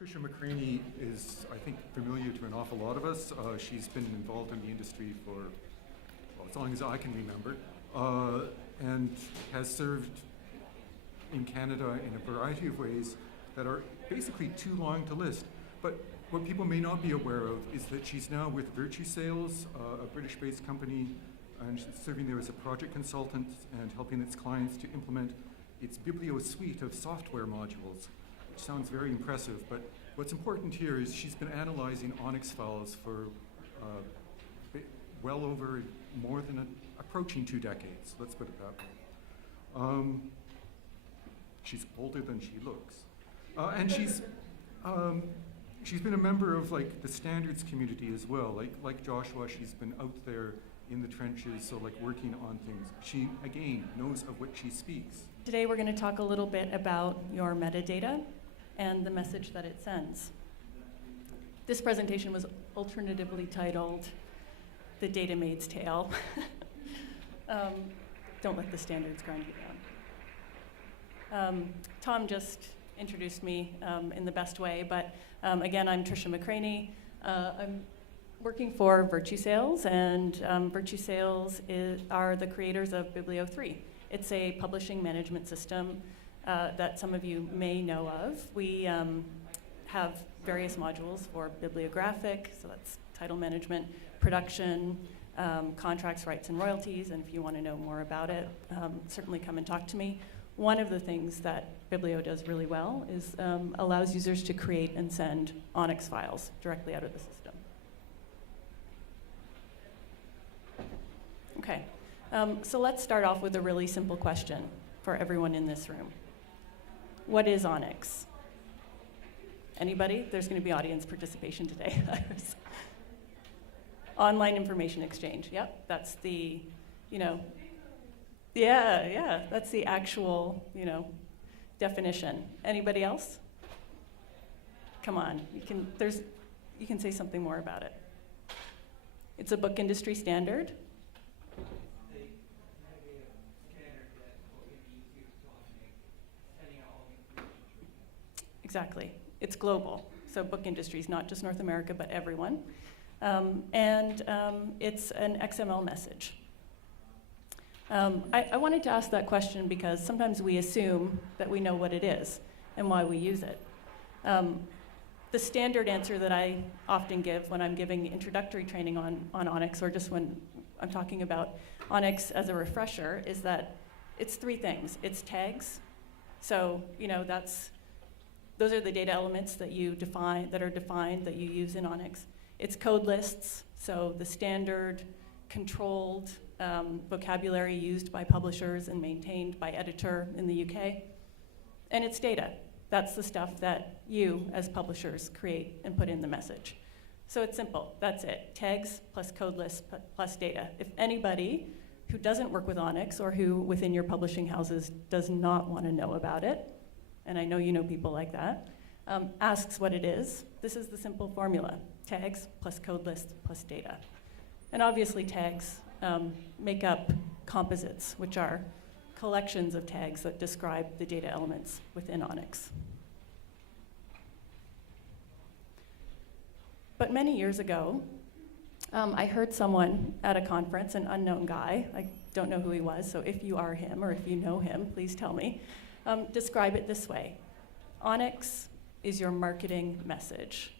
Tricia McCraney is, I think, familiar to an awful lot of us. She's been involved in the industry for, well, as long as I can remember, and has served in Canada in a variety of ways that are basically too long to list. But what people may not be aware of is that she's now with Virtue Sales, a British-based company, and she's serving there as a project consultant and helping its clients to implement its Biblio suite of software modules. Sounds very impressive, but what's important here is she's been analyzing Onyx files for well over more than approaching 2 decades, let's put it that way. She's older than she looks. And she's been a member of like the standards community as well. Like Joshua, she's been out there in the trenches, so like working on things. She, again, knows of what she speaks. Today we're going to talk a little bit about your metadata and the message that it sends. This presentation was alternatively titled The Data Maid's Tale. Don't let the standards grind you down. Tom just introduced me in the best way, but again, I'm Tricia McCraney. I'm working for Virtue Sales, and Virtue Sales are the creators of Biblio 3. It's a publishing management system that some of you may know of. We have various modules for bibliographic, so that's title management, production, contracts, rights, and royalties, and if you want to know more about it, certainly come and talk to me. One of the things that Biblio does really well is allows users to create and send Onyx files directly out of the system. Okay, so let's start off with a really simple question for everyone in this room. What is Onyx? Anybody? There's going to be audience participation today. Online information exchange. Yep, that's the, that's the actual, definition. Anybody else? Come on, you can say something more about it. It's a book industry standard. Exactly. It's global. So book industry is not just North America, but everyone. It's an XML message. I wanted to ask that question because sometimes we assume that we know what it is and why we use it. The standard answer that I often give when I'm giving introductory training on Onyx, or just when I'm talking about Onyx as a refresher, is that it's 3 things. It's tags. So, those are the data elements that you define, that you use in Onyx. It's code lists, so the standard, controlled vocabulary used by publishers and maintained by editor in the UK. And it's data. That's the stuff that you, as publishers, create and put in the message. So it's simple. That's it. Tags plus code lists plus data. If anybody who doesn't work with Onyx or who within your publishing houses does not want to know about it, and I know you know people like that, asks what it is, this is the simple formula. Tags plus code lists plus data. And obviously tags make up composites, which are collections of tags that describe the data elements within Onyx. But many years ago, I heard someone at a conference, an unknown guy, I don't know who he was, so if you are him or if you know him, please tell me, describe it this way. Onyx is your marketing message.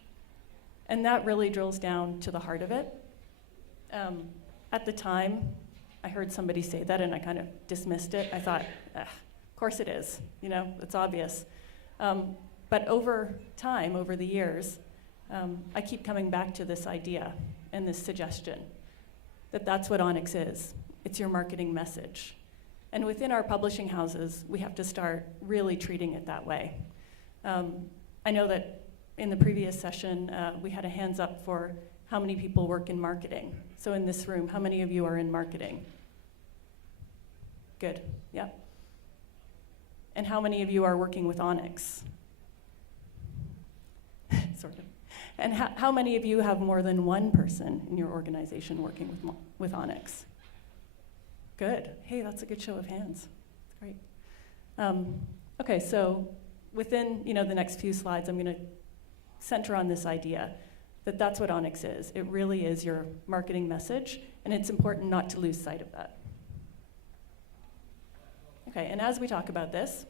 And that really drills down to the heart of it. At the time, I heard somebody say that and I kind of dismissed it. I thought, of course it is, it's obvious. But over time, over the years, I keep coming back to this idea and this suggestion that that's what Onyx is. It's your marketing message. And within our publishing houses, we have to start really treating it that way. I know that in the previous session, we had a hands up for how many people work in marketing. So in this room, how many of you are in marketing? Good, yeah. And how many of you are working with Onyx? Sort of. And how many of you have more than one person in your organization working with Onyx? Good. Hey, that's a good show of hands. That's great. Okay, so within the next few slides, I'm going to center on this idea that that's what Onyx is. It really is your marketing message, and it's important not to lose sight of that. Okay, and as we talk about this,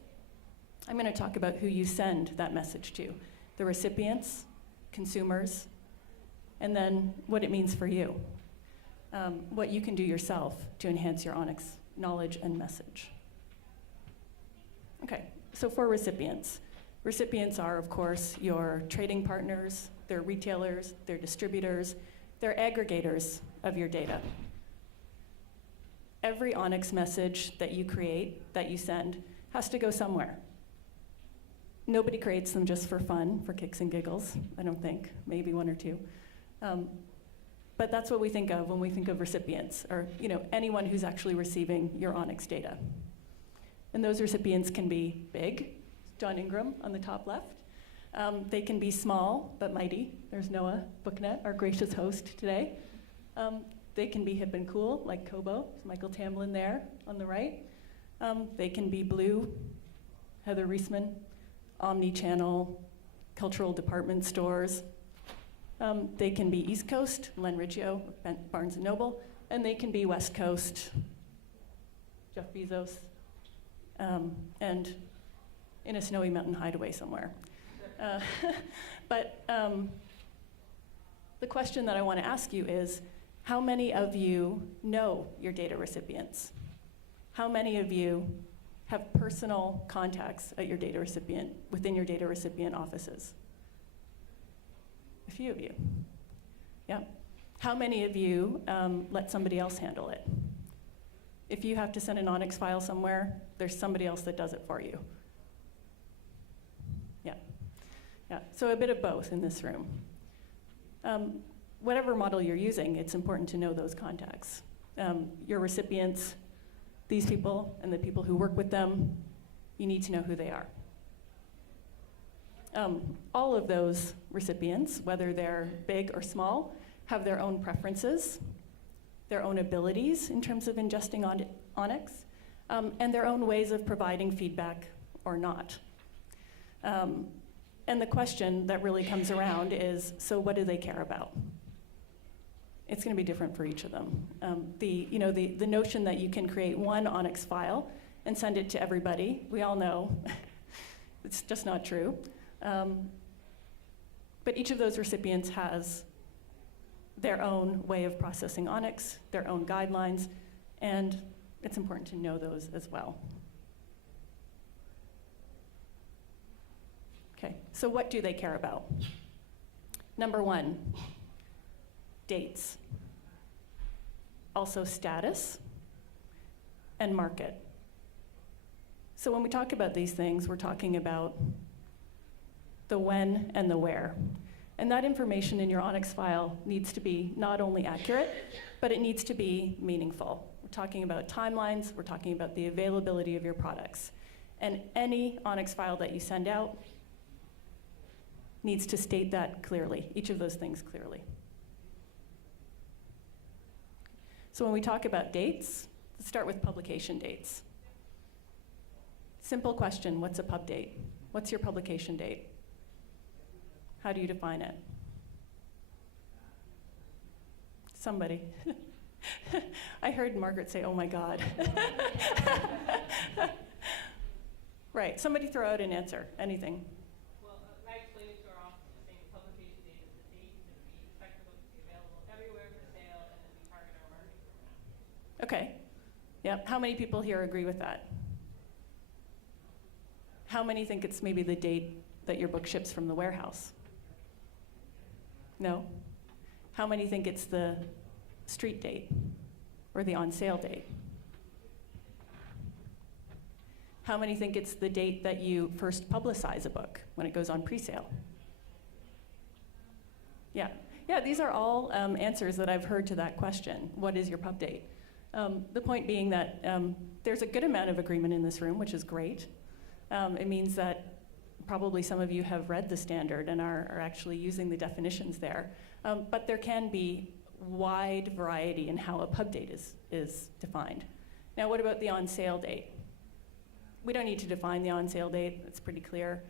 I'm going to talk about who you send that message to, the recipients, consumers, and then what it means for you, what you can do yourself to enhance your Onyx knowledge and message. Okay, so for recipients. Recipients are, of course, your trading partners, they're retailers, they're distributors, they're aggregators of your data. Every Onyx message that you create, that you send, has to go somewhere. Nobody creates them just for fun, for kicks and giggles, I don't think, maybe one or two. But that's what we think of when we think of recipients, or anyone who's actually receiving your Onyx data. And those recipients can be big, John Ingram on the top left. They can be small but mighty. There's Noah Booknet, our gracious host today. They can be hip and cool, like Kobo, Michael Tamlin there on the right. They can be blue, Heather Reisman, omni-channel, cultural department stores. They can be East Coast, Len Riggio, Barnes & Noble, and they can be West Coast, Jeff Bezos, and in a snowy mountain hideaway somewhere. But the question that I want to ask you is, how many of you know your data recipients? How many of you have personal contacts at your data recipient, within your data recipient offices? A few of you. Yeah. How many of you let somebody else handle it? If you have to send an Onyx file somewhere, there's somebody else that does it for you. Yeah. Yeah. So a bit of both in this room. Whatever model you're using, it's important to know those contacts. Your recipients, these people, and the people who work with them, you need to know who they are. All of those recipients, whether they're big or small, have their own preferences, their own abilities in terms of ingesting Onyx, and their own ways of providing feedback or not. And the question that really comes around is, so what do they care about? It's going to be different for each of them. The notion that you can create one Onyx file and send it to everybody, we all know it's just not true. But each of those recipients has their own way of processing Onyx, their own guidelines, and it's important to know those as well. Okay, so what do they care about? Number one, dates. Also status and market. So when we talk about these things, we're talking about the when and the where. And that information in your Onyx file needs to be not only accurate, but it needs to be meaningful. We're talking about timelines, we're talking about the availability of your products. And any Onyx file that you send out needs to state that clearly, each of those things clearly. So when we talk about dates, let's start with publication dates. Simple question, what's a pub date? What's your publication date? How do you define it? Somebody. I heard Margaret say, oh my God. Right, somebody throw out an answer, anything. Well, I explained it to our office, saying publication date is the date that we expect the book to be available everywhere for sale, and then we target our marketing for that. Okay, yep, how many people here agree with that? How many think it's maybe the date that your book ships from the warehouse? No? How many think it's the street date or the on sale date? How many think it's the date that you first publicize a book, when it goes on pre-sale? Yeah, these are all answers that I've heard to that question. What is your pub date? The point being that there's a good amount of agreement in this room, which is great. It means that probably some of you have read the standard and are actually using the definitions there. But there can be wide variety in how a pub date is defined. Now, what about the on sale date? We don't need to define the on sale date, it's pretty clear.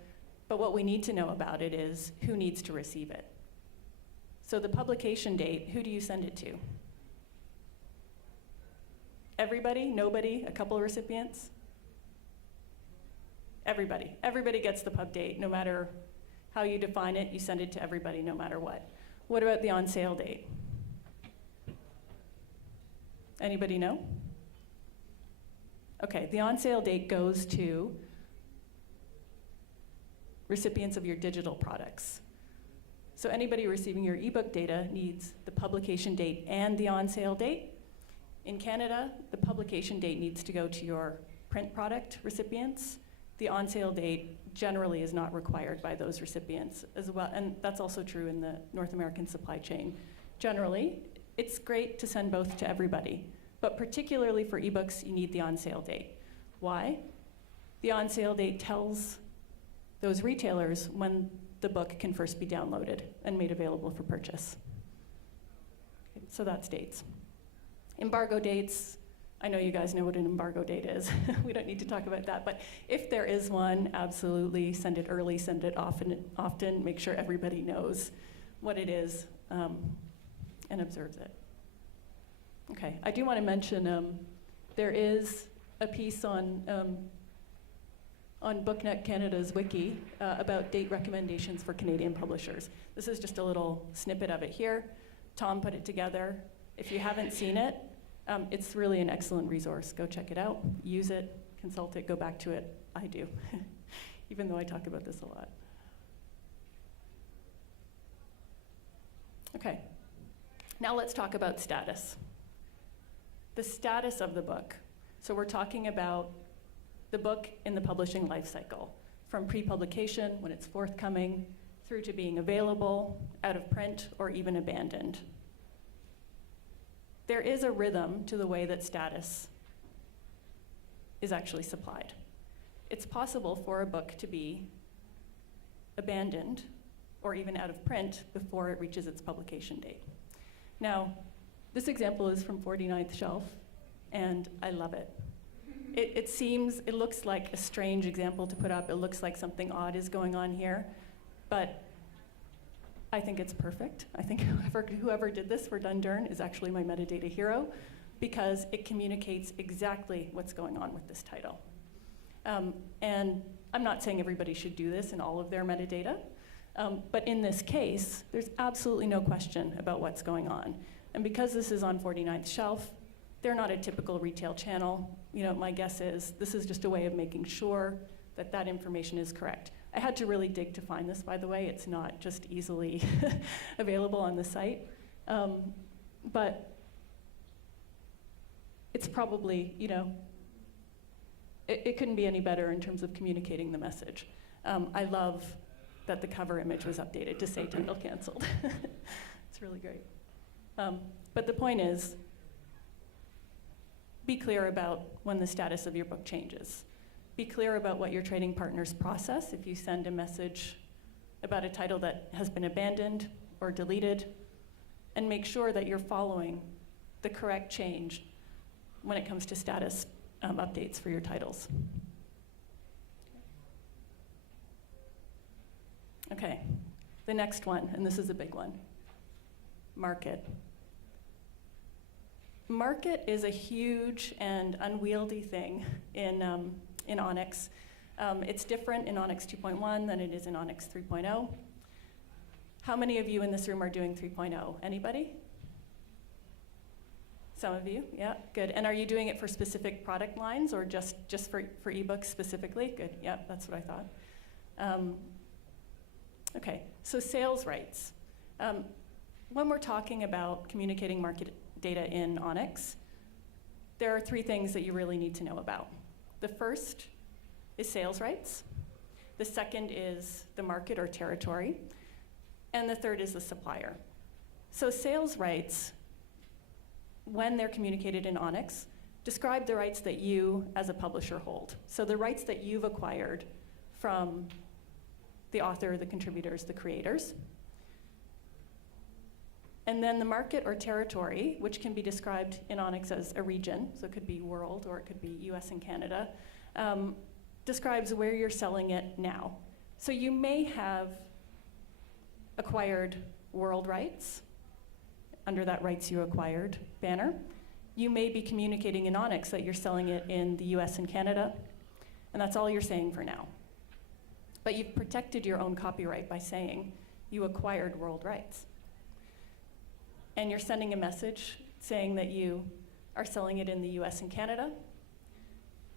But what we need to know about it is who needs to receive it. So the publication date, who do you send it to? Everybody? Nobody? A couple of recipients? Everybody. Everybody gets the pub date, no matter how you define it, you send it to everybody no matter what. What about the on sale date? Anybody know? Okay, the on sale date goes to recipients of your digital products. So anybody receiving your ebook data needs the publication date and the on sale date. In Canada, the publication date needs to go to your print product recipients. The on sale date generally is not required by those recipients as well, and that's also true in the North American supply chain. Generally, it's great to send both to everybody, but particularly for ebooks, you need the on sale date. Why? The on sale date tells those retailers when the book can first be downloaded and made available for purchase. Okay, so that's dates. Embargo dates, I know you guys know what an embargo date is. We don't need to talk about that, but if there is one, absolutely send it early, send it often, make sure everybody knows what it is and observes it. Okay, I do want to mention there is a piece on BookNet Canada's wiki about date recommendations for Canadian publishers. This is just a little snippet of it here. Tom put it together. If you haven't seen it, it's really an excellent resource. Go check it out, use it, consult it, go back to it. I do, even though I talk about this a lot. Okay, now let's talk about status. The status of the book. So we're talking about the book in the publishing life cycle, from pre-publication, when it's forthcoming, through to being available, out of print, or even abandoned. There is a rhythm to the way that status is actually supplied. It's possible for a book to be abandoned or even out of print before it reaches its publication date. Now, this example is from 49th Shelf, and I love it. It looks like a strange example to put up. It looks like something odd is going on here, but I think it's perfect. I think whoever did this for Dundurn is actually my metadata hero, because it communicates exactly what's going on with this title. And I'm not saying everybody should do this in all of their metadata, but in this case, there's absolutely no question about what's going on. And because this is on 49th Shelf, they're not a typical retail channel. You know, my guess is this is just a way of making sure that that information is correct. I had to really dig to find this, by the way. It's not just easily available on the site. But it's probably, you know, it couldn't be any better in terms of communicating the message. I love that the cover image was updated to say title canceled. It's really great. But the point is, be clear about when the status of your book changes. Be clear about what your trading partners process if you send a message about a title that has been abandoned or deleted, and make sure that you're following the correct change when it comes to status updates for your titles. Okay, the next one, and this is a big one, market. Market is a huge and unwieldy thing in Onyx. It's different in Onyx 2.1 than it is in Onyx 3.0. How many of you in this room are doing 3.0? Anybody? Some of you, yeah, good. And are you doing it for specific product lines or just for ebooks specifically? Good, yeah, that's what I thought. Okay, so sales rights. When we're talking about communicating market data in Onyx, there are three things that you really need to know about. The first is sales rights. The second is the market or territory. And the third is the supplier. So sales rights, when they're communicated in Onyx, describe the rights that you as a publisher hold. So the rights that you've acquired from the author, the contributors, the creators. And then the market or territory, which can be described in Onyx as a region, so it could be world or it could be US and Canada, describes where you're selling it now. So you may have acquired world rights under that rights you acquired banner. You may be communicating in Onyx that you're selling it in the US and Canada, and that's all you're saying for now. But you've protected your own copyright by saying you acquired world rights. And you're sending a message saying that you are selling it in the US and Canada.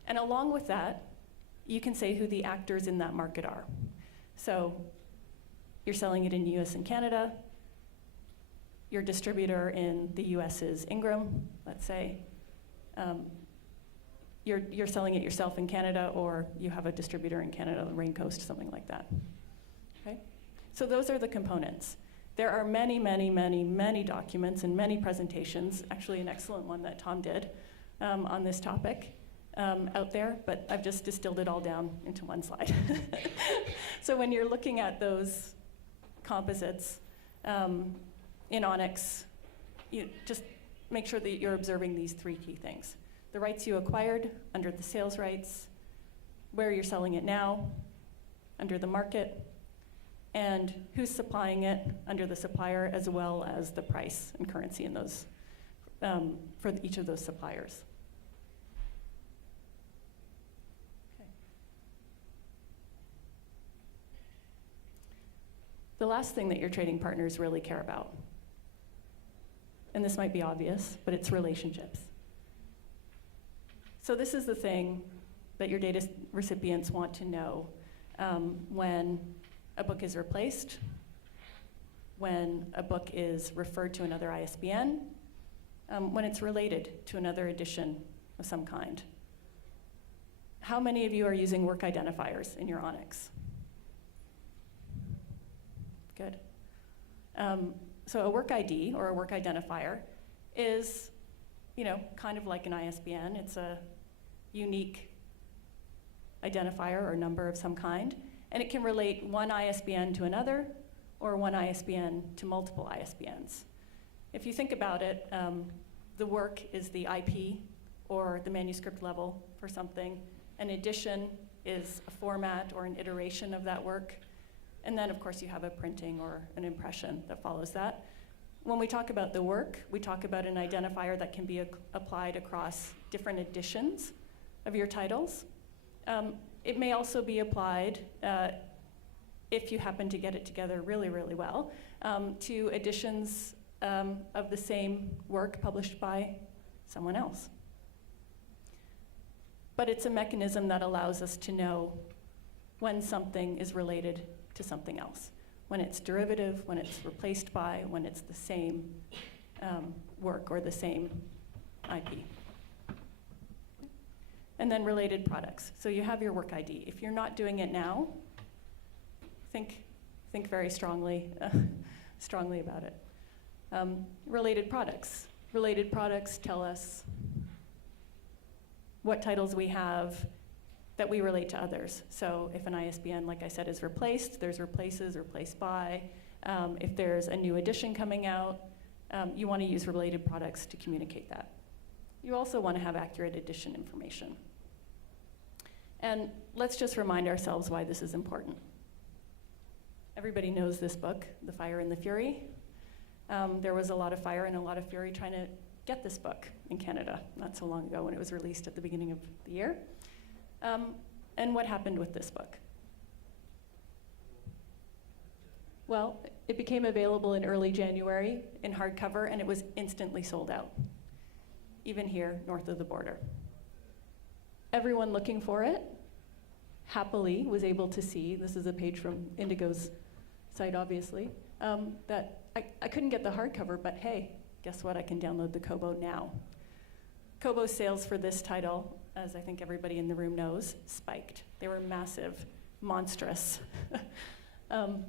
And along with that, you can say who the actors in that market are. So you're selling it in US and Canada. Your distributor in the US is Ingram, let's say. You're selling it yourself in Canada, or you have a distributor in Canada, Raincoast, something like that. Okay? So those are the components. There are many, many, many, many documents and many presentations, actually an excellent one that Tom did on this topic out there, but I've just distilled it all down into one slide. So when you're looking at those composites in Onyx, you just make sure that you're observing these three key things. The rights you acquired under the sales rights, where you're selling it now, under the market, and who's supplying it under the supplier, as well as the price and currency in those, for each of those suppliers. Okay. The last thing that your trading partners really care about, and this might be obvious, but it's relationships. So this is the thing that your data recipients want to know when a book is replaced, when a book is referred to another ISBN, when it's related to another edition of some kind. How many of you are using work identifiers in your Onyx? Good. So a work ID, or a work identifier, is, kind of like an ISBN. It's a unique identifier or number of some kind, and it can relate one ISBN to another, or one ISBN to multiple ISBNs. If you think about it, the work is the IP, or the manuscript level for something. An edition is a format or an iteration of that work. And then, of course, you have a printing or an impression that follows that. When we talk about the work, we talk about an identifier that can be applied across different editions of your titles. It may also be applied, if you happen to get it together really, really well, to editions of the same work published by someone else. But it's a mechanism that allows us to know when something is related to something else, when it's derivative, when it's replaced by, when it's the same work or the same IP. And then related products. So you have your work ID. If you're not doing it now, think very strongly about it. Related products. Related products tell us what titles we have that we relate to others. So if an ISBN, like I said, is replaced, there's replaces, replaced by. If there's a new edition coming out, you want to use related products to communicate that. You also want to have accurate edition information. And let's just remind ourselves why this is important. Everybody knows this book, The Fire and the Fury. There was a lot of fire and a lot of fury trying to get this book in Canada not so long ago when it was released at the beginning of the year. And what happened with this book? Well, it became available in early January in hardcover, and it was instantly sold out, even here north of the border. Everyone looking for it happily was able to see, this is a page from Indigo's site, obviously, that I couldn't get the hardcover, but hey, guess what? I can download the Kobo now. Kobo's sales for this title, as I think everybody in the room knows, spiked. They were massive, monstrous. And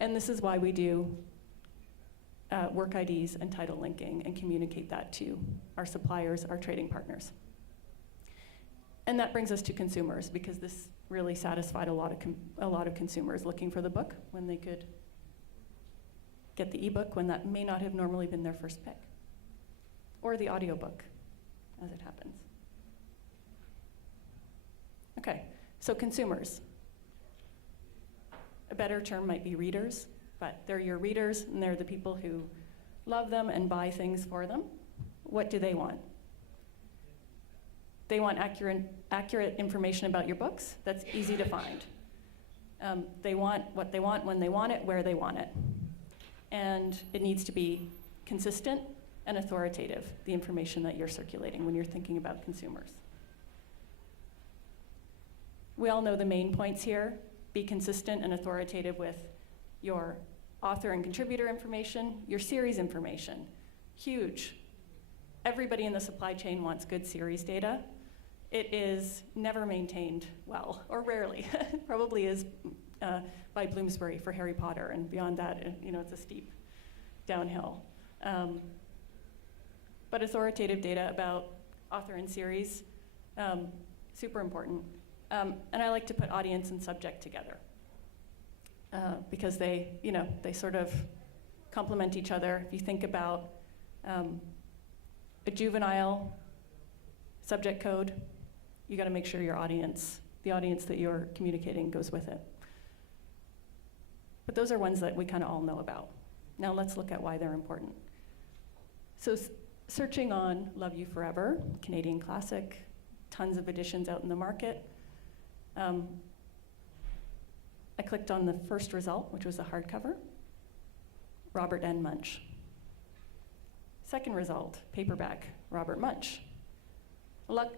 this is why we do work IDs and title linking and communicate that to our suppliers, our trading partners. And that brings us to consumers, because this really satisfied a lot of consumers looking for the book when they could get the ebook when that may not have normally been their first pick, or the audiobook, as it happens. Okay, so consumers. A better term might be readers, but they're your readers, and they're the people who love them and buy things for them. What do they want? They want accurate information about your books. That's easy to find. They want what they want, when they want it, where they want it. And it needs to be consistent and authoritative, the information that you're circulating when you're thinking about consumers. We all know the main points here. Be consistent and authoritative with your author and contributor information, your series information. Huge. Everybody in the supply chain wants good series data. It is never maintained well, or rarely. It probably is by Bloomsbury for Harry Potter, and beyond that, it's a steep downhill. But authoritative data about author and series, super important. And I like to put audience and subject together because they sort of complement each other. If you think about a juvenile subject code, you got to make sure your audience, the audience that you're communicating, goes with it. But those are ones that we kind of all know about. Now let's look at why they're important. So searching on Love You Forever, Canadian classic, tons of editions out in the market. I clicked on the first result, which was a hardcover, Robert N. Munch. Second result, paperback, Robert Munch.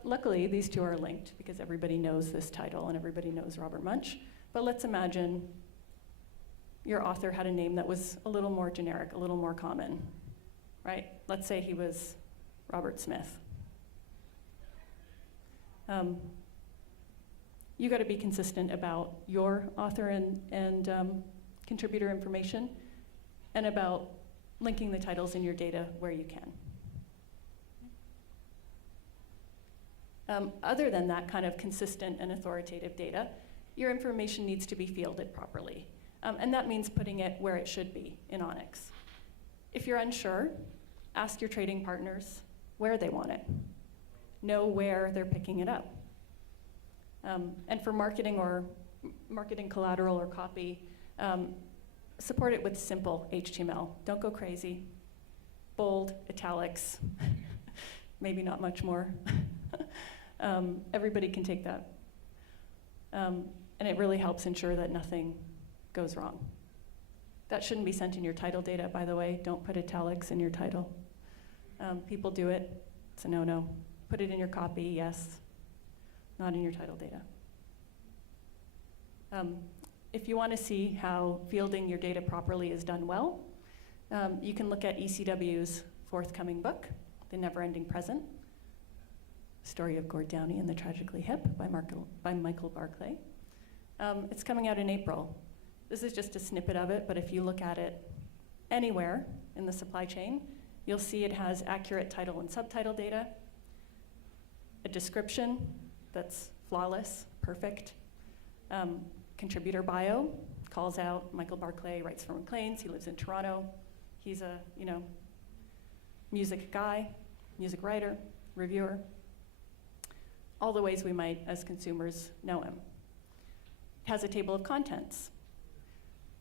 Luckily, these two are linked because everybody knows this title and everybody knows Robert Munch. But let's imagine your author had a name that was a little more generic, a little more common, right? Let's say he was Robert Smith. You got to be consistent about your author and contributor information and about linking the titles in your data where you can. Other than that kind of consistent and authoritative data, your information needs to be fielded properly. And that means putting it where it should be in Onyx. If you're unsure, ask your trading partners where they want it. Know where they're picking it up. And for marketing or marketing collateral or copy, support it with simple HTML. Don't go crazy. Bold, italics, maybe not much more. Everybody can take that. And it really helps ensure that nothing goes wrong. That shouldn't be sent in your title data, by the way. Don't put italics in your title. People do it. It's a no-no. Put it in your copy, yes. Not in your title data. If you want to see how fielding your data properly is done well, you can look at ECW's forthcoming book, The Never-Ending Present, Story of Gord Downey and the Tragically Hip by Michael Barclay. It's coming out in April. This is just a snippet of it, but if you look at it anywhere in the supply chain, you'll see it has accurate title and subtitle data, a description that's flawless, perfect, contributor bio, calls out Michael Barclay, writes for Maclean's, he lives in Toronto. He's a, music guy, music writer, reviewer. All the ways we might, as consumers, know him. It has a table of contents,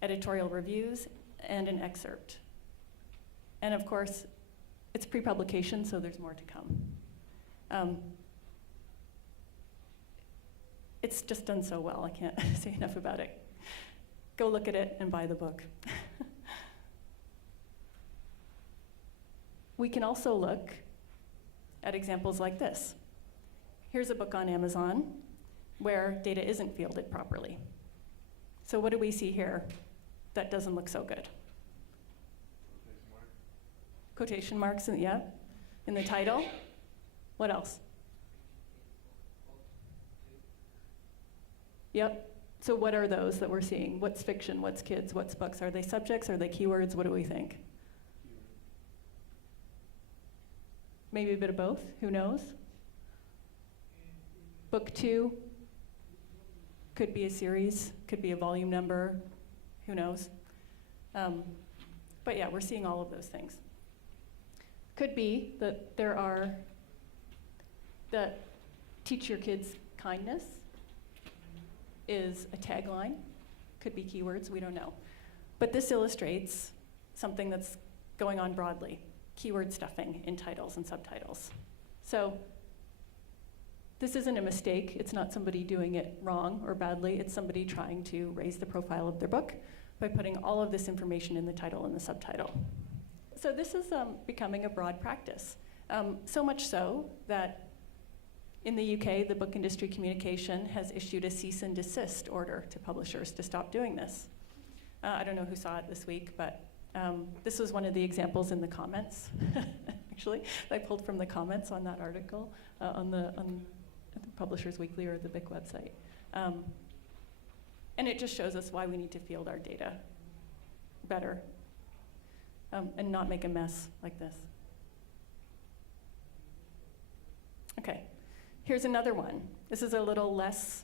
editorial reviews, and an excerpt. And of course, it's pre-publication, so there's more to come. It's just done so well, I can't say enough about it. Go look at it and buy the book. We can also look at examples like this. Here's a book on Amazon where data isn't fielded properly. So what do we see here that doesn't look so good? Quotation marks, yeah, in the title. What else? Yep. So what are those that we're seeing? What's fiction? What's kids? What's books? Are they subjects? Are they keywords? What do we think? Maybe a bit of both. Who knows? Book 2 could be a series, could be a volume number. Who knows? But yeah, we're seeing all of those things. Could be that there are that teach your kids kindness is a tagline Could be keywords, we don't know. But this illustrates something that's going on broadly, keyword stuffing in titles and subtitles. So this isn't a mistake. It's not somebody doing it wrong or badly. It's somebody trying to raise the profile of their book by putting all of this information in the title and the subtitle. So this is becoming a broad practice. So much so that in the UK, the Book Industry Communication has issued a cease and desist order to publishers to stop doing this. I don't know who saw it this week, but this was one of the examples in the comments, actually, that I pulled from the comments on that article on the Publishers Weekly or the BIC website. And it just shows us why we need to field our data better and not make a mess like this. Okay, here's another one. This is a little less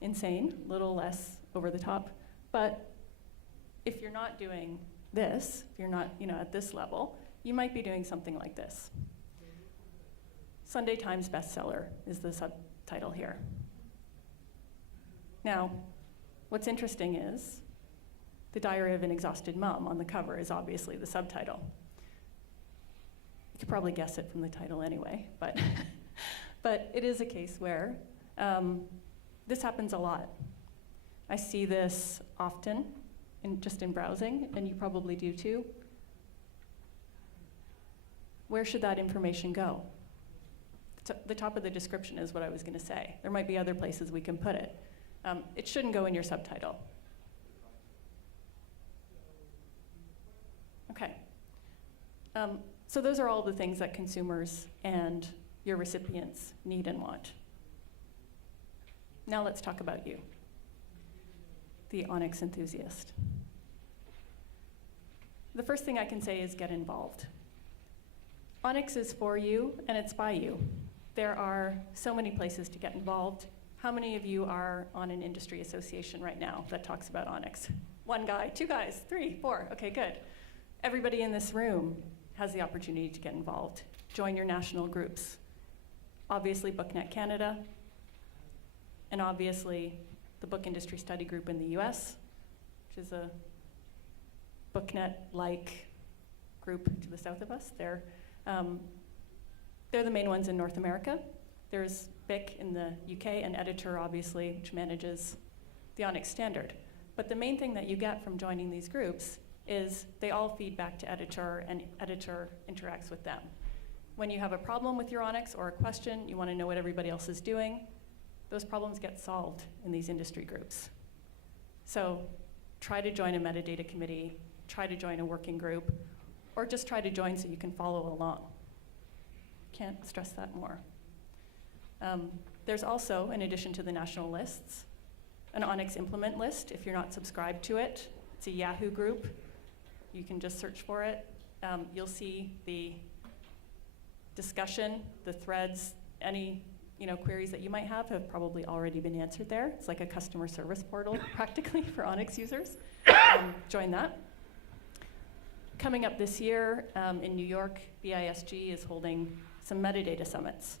insane, a little less over the top, but if you're not doing this, if you're not at this level, you might be doing something like this. Sunday Times bestseller is the subtitle here. Now, what's interesting is The Diary of an Exhausted Mom on the cover is obviously the subtitle. You could probably guess it from the title anyway, but, but it is a case where this happens a lot. I see this often, just in browsing, and you probably do too. Where should that information go? The top of the description is what I was going to say. There might be other places we can put it. It shouldn't go in your subtitle. Okay. So those are all the things that consumers and your recipients need and want. Now let's talk about you, the Onyx enthusiast. The first thing I can say is get involved. Onyx is for you, and it's by you. There are so many places to get involved. How many of you are on an industry association right now that talks about Onyx? One guy, two guys, three, four, okay, good. Everybody in this room has the opportunity to get involved. Join your national groups. Obviously BookNet Canada, and obviously the Book Industry Study Group in the US, which is a BookNet-like group to the south of us. They're the main ones in North America. There's BIC in the UK, and Editor, obviously, which manages the Onyx standard. But the main thing that you get from joining these groups is they all feed back to Editor, and Editor interacts with them. When you have a problem with your Onyx or a question, you want to know what everybody else is doing, those problems get solved in these industry groups. So try to join a metadata committee, try to join a working group, or just try to join so you can follow along. Can't stress that more. There's also, in addition to the national lists, an Onyx implement list. If you're not subscribed to it, it's a Yahoo group. You can just search for it. You'll see the discussion, the threads, any queries that you might have probably already been answered there. It's like a customer service portal, practically, for Onyx users. Join that. Coming up this year in New York, BISG is holding some metadata summits.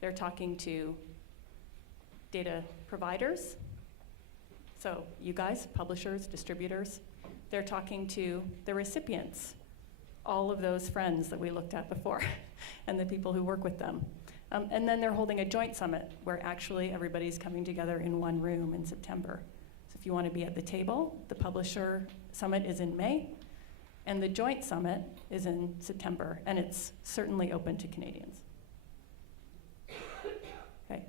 They're talking to data providers, so you guys, publishers, distributors. They're talking to the recipients, all of those friends that we looked at before, and the people who work with them. And then they're holding a joint summit where actually everybody's coming together in one room in September. So if you want to be at the table, the publisher summit is in May, and the joint summit is in September, and it's certainly open to Canadians. Okay.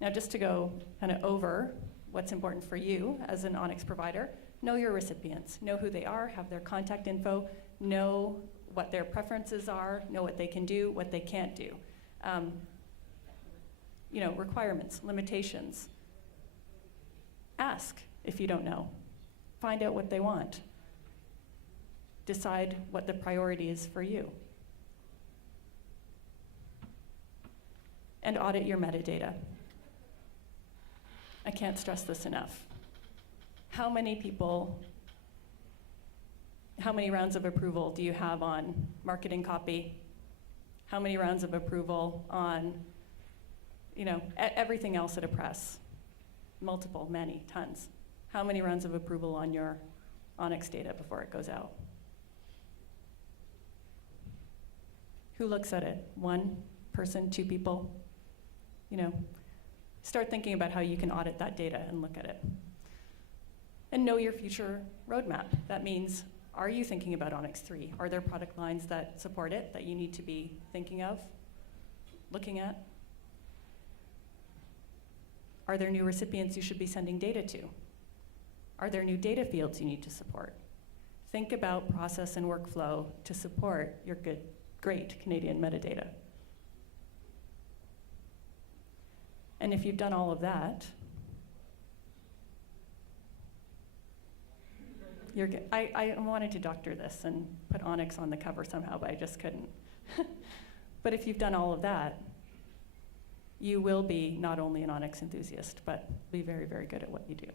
Now just to go kind of over what's important for you as an Onyx provider, know your recipients, know who they are, have their contact info, know what their preferences are, know what they can do, what they can't do. Requirements, limitations. Ask if you don't know. Find out what they want. Decide what the priority is for you. And audit your metadata. I can't stress this enough. How many rounds of approval do you have on marketing copy? How many rounds of approval on everything else at a press? Multiple, many, tons. How many runs of approval on your Onyx data before it goes out? Who looks at it? One person, two people? You know, start thinking about how you can audit that data and look at it. And know your future roadmap. That means, are you thinking about Onyx 3? Are there product lines that support it that you need to be thinking of, looking at? Are there new recipients you should be sending data to? Are there new data fields you need to support? Think about process and workflow to support your great Canadian metadata. And if you've done all of that, you're good. I wanted to doctor this and put Onyx on the cover somehow, but I just couldn't. But if you've done all of that, you will be not only an Onyx enthusiast, but be very, very good at what you do.